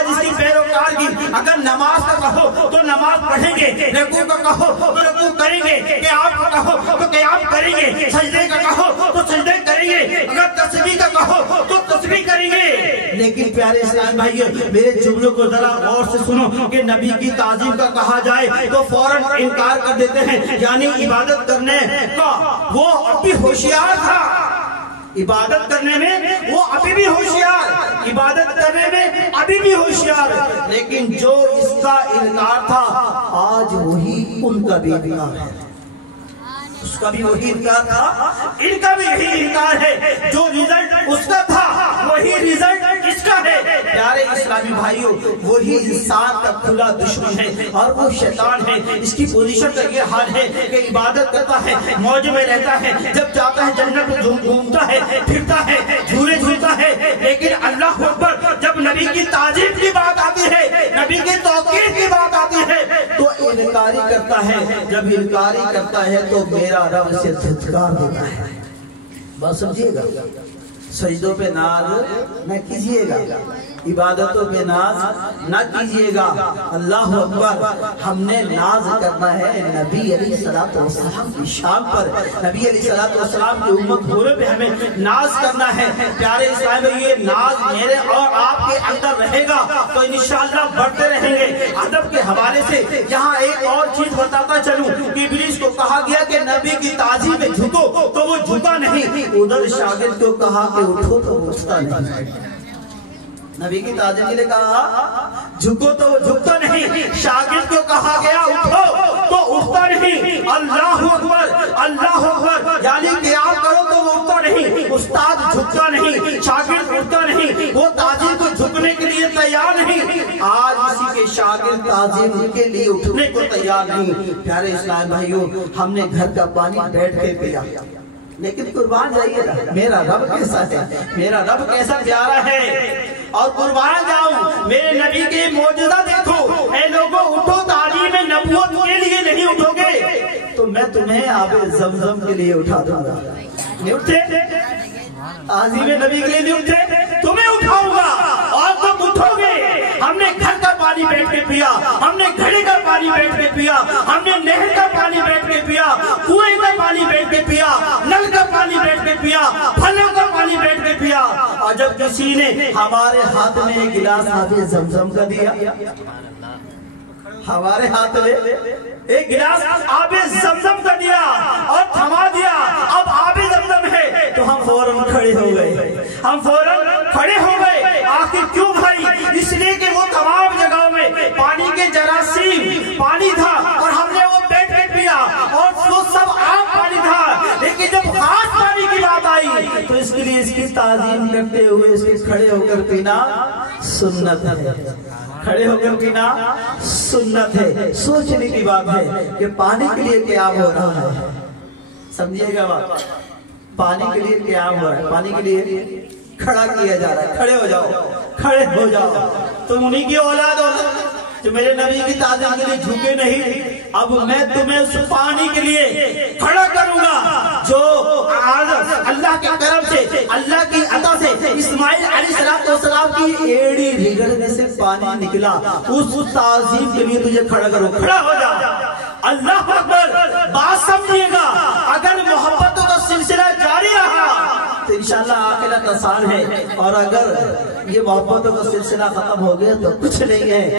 آج اس کی پیروکار کی اگر نماز کا کہو تو نماز پڑھیں گے، رکوع کا کہو تو رکوع کریں گے، قیام کا کہو تو قیام کریں گے، سجدے کا کہو تو سجدے کریں گے، اگر تسبیح کا کہو تو تسبیح کریں گے۔ لیکن پیارے اسلام بھائیو، میرے جملوں کو ذرا غور سے سنو کہ نبی کی تعظیم کا کہا جائے تو فوراً انکار کر دیتے ہیں، یعنی عبادت کرنے کا وہ ابھی ہوشیار تھا، عبادت کرنے میں وہ ابھی بھی ہوشیار، عبادت کرنے میں ابھی بھی ہوشیار، لیکن جو اس کا انکار تھا آج وہی ان کا بھی انکار ہے، اس کا بھی وہی انکار تھا، ان کا بھی یہی انکار ہے، جو رزلٹ اس کا تھا وہی رزلٹ اس کا ہے۔ پیارے اسلامی بھائیوں، وہی انسان کا کھلا دشمن ہے اور وہ شیطان ہے۔ اس کی پوزیشن کا یہ حال ہے کہ عبادت کرتا ہے، موج میں رہتا ہے، جب جاتا ہے جنت گھومتا ہے، پھرتا ہے، جھولے جھولتا ہے، لیکن اللہ اکبر جب نبی کی تعظیم کی بات آتی ہے، نبی کی توقیر کی بات آتی ہے تو انکاری کرتا ہے۔ جب انکاری کرتا ہے تو میرا رب سے دھتکار دیتا ہے۔ بات سمجھیے گا، سجدوں پہ ناز نہ کیجئے گا، عبادتوں پہ ناز نہ کیجئے گا۔ اللہ اکبر، ہم نے ناز کرنا ہے نبی علیہ السلام کی شان پر، نبی علیہ السلام کی امت ہونے پہ ہمیں ناز کرنا ہے۔ پیارے اسلام میں یہ ناز میرے اور آپ کے اندر رہے گا تو انشاءاللہ بڑھتے رہیں گے۔ ادب کے حوالے سے یہاں ایک اور چیز بتاتا چلوں کہ ابلیس کو کہا گیا کہ نبی کی تعظیم میں جھکو تو وہ جھکا نہیں، ادھر شاگرد کو کہا کہ اٹھو تو اٹھتا نہیں۔ نبی کی تعظیم کے لیے کہا جھکو تو وہ جھکتا نہیں، شاگرد کو کہا گیا اٹھو تو اٹھتا نہیں۔ اللہ اکبر، اللہ اکبر، یعنی قیام کرو تو وہ اٹھتا نہیں، استاد جھکتا نہیں، شاگرد اٹھتا نہیں، وہ تعظیم کو جھکنے کے لیے تیار نہیں۔ آج اسی کے شاگرد تعظیم کے لیے اٹھنے کو تیار نہیں۔ پیارے اسلام بھائیوں، ہم نے گھر کا پانی بیٹھ کے پیا، لیکن قربان جائیے گا میرا رب کیسا ہے، میرا رب کیسا پیارا ہے، اور قربان جاؤں میرے نبی کے معجزہ دیکھو۔ اے لوگوں اٹھو، تعلیم نبوت کے لیے نہیں اٹھو گے تو میں تمہیں آب زمزم کے لیے اٹھا دوں گا۔ نہیں اٹھتے؟ تعظیم نبی کے لیے نہیں اٹھتے، تمہیں اٹھاؤں گا اور تم اٹھو گے۔ ہم نے گھر کا پانی بیٹھ کے پیا، ہم نے گھڑے کا پانی بیٹھ کے پیا، ہم نے نہر کا پانی بیٹھ کے پیا، کنویں کا پانی بیٹھ کے پیا، نل کا پانی بیٹھ کے پیا، پھلوں کا پانی بیٹھ کے پیا، اور جب کسی نے ہمارے ہاتھ میں ایک گلاس آب زمزم کا دیا، ہمارے ہاتھ میں ایک گلاس آب زمزم کا دیا اور تھما دیا، اب آب زمزم ہے تو ہم فوراً کھڑے ہو گئے، ہم فوراً کھڑے ہو گئے۔ آخر کیوں بھائی؟ اس لیے کہ وہ تمام جگہوں میں پانی کے جراثیم پانی تھا اور ہم نے وہ بیٹھ کے پیا اور وہ سب عام پانی تھا، لیکن جب خاص پانی کی بات آئی تو اس کے لیے اس کی تعظیم کرتے ہوئے اس کے کھڑے ہو کر پینا سنت ہے، کھڑے ہو کر پینا سنت ہے۔ سوچنے کی بات ہے کہ پانی کے لیے قیام ہو رہا ہے، سمجھیے گا بات، پانی کے لیے قیام ہو رہا ہے، پانی کے لیے کھڑا کیا جا رہا ہے۔ کھڑے ہو جاؤ، کھڑے ہو جاؤ، تم انہی کی اولاد ہو جو میرے نبی کی تعظیم کے لیے جھکے نہیں۔ اب میں تمہیں اس پانی کے لیے کھڑا کروں گا جو اللہ کے کرم سے، اللہ کی عطا سے اسماعیل علیہ السلام کی ایڑی رگڑنے سے پانی نکلا، اس تعظیم کے لیے تجھے کھڑا کروں۔ کھڑا ہو جا، اللہ اکبر۔ بات سمجھیے گا، اگر محبتوں کا سلسلہ جاری رہا تو انشاءاللہ آخرت آسان ہے، اور اگر یہ محبتوں کا سلسلہ ختم ہو گیا تو کچھ نہیں ہے۔